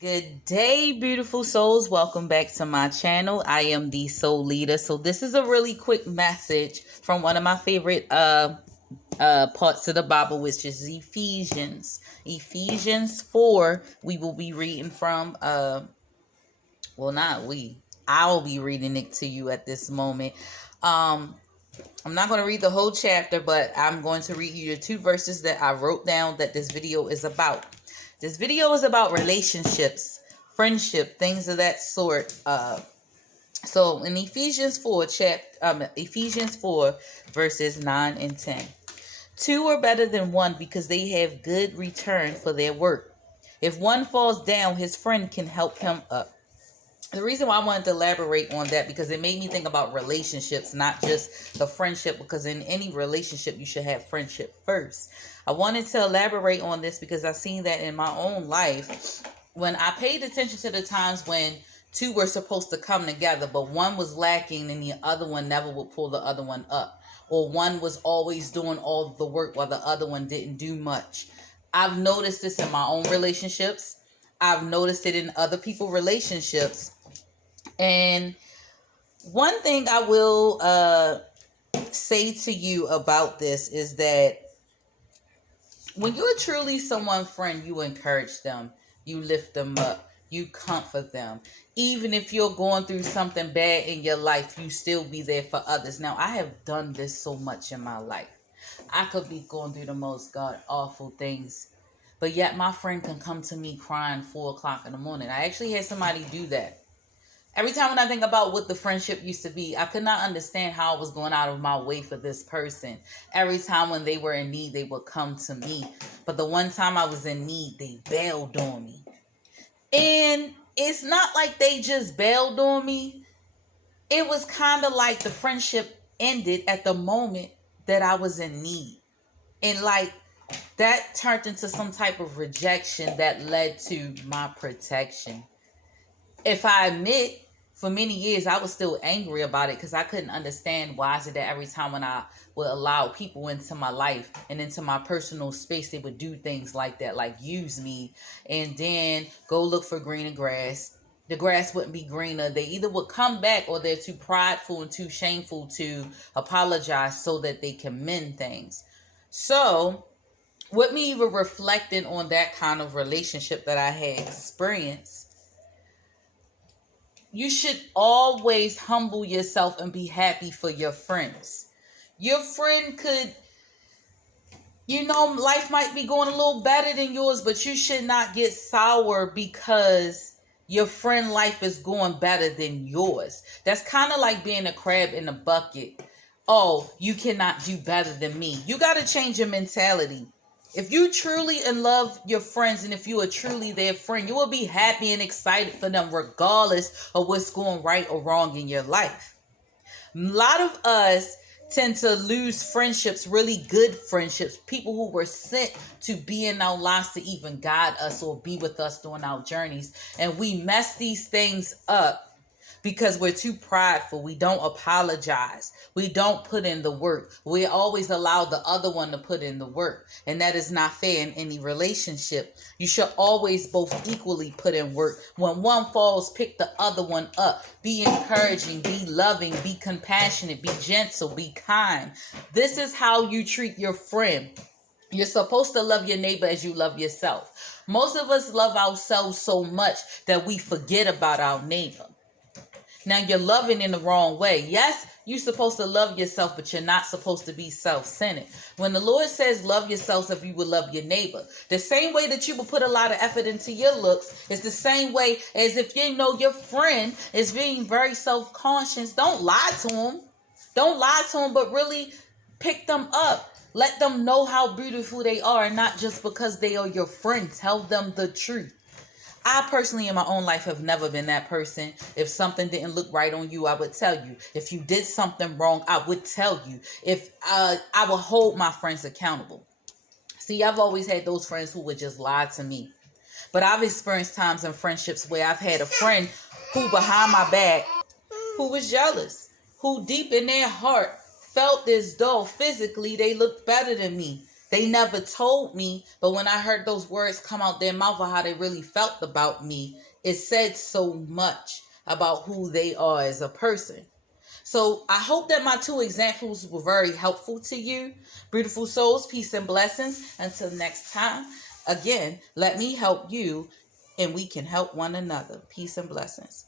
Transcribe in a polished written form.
Good day, beautiful souls. Welcome back to my channel. I am the Soul Leader. So this is a really quick message from one of my favorite parts of the Bible, which is Ephesians. Ephesians 4. We will be reading from well, not we. I'll be reading it to you at this moment. I'm not going to read the whole chapter, but I'm going to read you the two verses that I wrote down that this video is about. This video is about relationships, friendship, things of that sort. So in Ephesians 4, verses 9 and 10. Two are better than one because they have good return for their work. If one falls down, his friend can help him up. The reason why I wanted to elaborate on that, because it made me think about relationships, not just the friendship, because in any relationship, you should have friendship first. I wanted to elaborate on this because I've seen that in my own life. When I paid attention to the times when two were supposed to come together, but one was lacking and the other one never would pull the other one up. Or one was always doing all the work while the other one didn't do much. I've noticed this in my own relationships. I've noticed it in other people's relationships. And one thing I will say to you about this is that when you're truly someone's friend, you encourage them, you lift them up, you comfort them. Even if you're going through something bad in your life, you still be there for others. Now, I have done this so much in my life. I could be going through the most god-awful things, but yet my friend can come to me crying 4 o'clock in the morning. I actually had somebody do that. Every time when I think about what the friendship used to be, I could not understand how I was going out of my way for this person. Every time when they were in need, they would come to me. But the one time I was in need, they bailed on me. And it's not like they just bailed on me. It was kind of like the friendship ended at the moment that I was in need. And like that turned into some type of rejection that led to my protection. If I admit, for many years, I was still angry about it because I couldn't understand why is it that every time when I would allow people into my life and into my personal space, they would do things like that, like use me and then go look for greener grass. The grass wouldn't be greener. They either would come back or they're too prideful and too shameful to apologize so that they can mend things. So, with me even reflecting on that kind of relationship that I had experienced, you should always humble yourself and be happy for your friends. Your friend could, life might be going a little better than yours, but you should not get sour because your friend life is going better than yours. That's kind of like being a crab in a bucket. Oh, you cannot do better than me. You got to change your mentality. If you truly in love your friends and if you are truly their friend, you will be happy and excited for them regardless of what's going right or wrong in your life. A lot of us tend to lose friendships, really good friendships, people who were sent to be in our lives to even guide us or be with us during our journeys. And we mess these things up because we're too prideful. We don't apologize. We don't put in the work. We always allow the other one to put in the work. And that is not fair in any relationship. You should always both equally put in work. When one falls, pick the other one up. Be encouraging, be loving, be compassionate, be gentle, be kind. This is how you treat your friend. You're supposed to love your neighbor as you love yourself. Most of us love ourselves so much that we forget about our neighbor. Now, you're loving in the wrong way. Yes, you're supposed to love yourself, but you're not supposed to be self-centered. When the Lord says love yourself if you would love your neighbor, the same way that you would put a lot of effort into your looks is the same way as if you know your friend is being very self-conscious. Don't lie to them. Don't lie to them, but really pick them up. Let them know how beautiful they are, and not just because they are your friend. Tell them the truth. I personally in my own life have never been that person. If something didn't look right on you, I would tell you. If you did something wrong, I would tell you. If I would hold my friends accountable. See, I've always had those friends who would just lie to me. But I've experienced times in friendships where I've had a friend who behind my back, who was jealous, who deep in their heart felt as though physically they looked better than me. They never told me, but when I heard those words come out their mouth or how they really felt about me, it said so much about who they are as a person. So I hope that my two examples were very helpful to you. Beautiful souls, peace and blessings. Until next time, again, let me help you and we can help one another. Peace and blessings.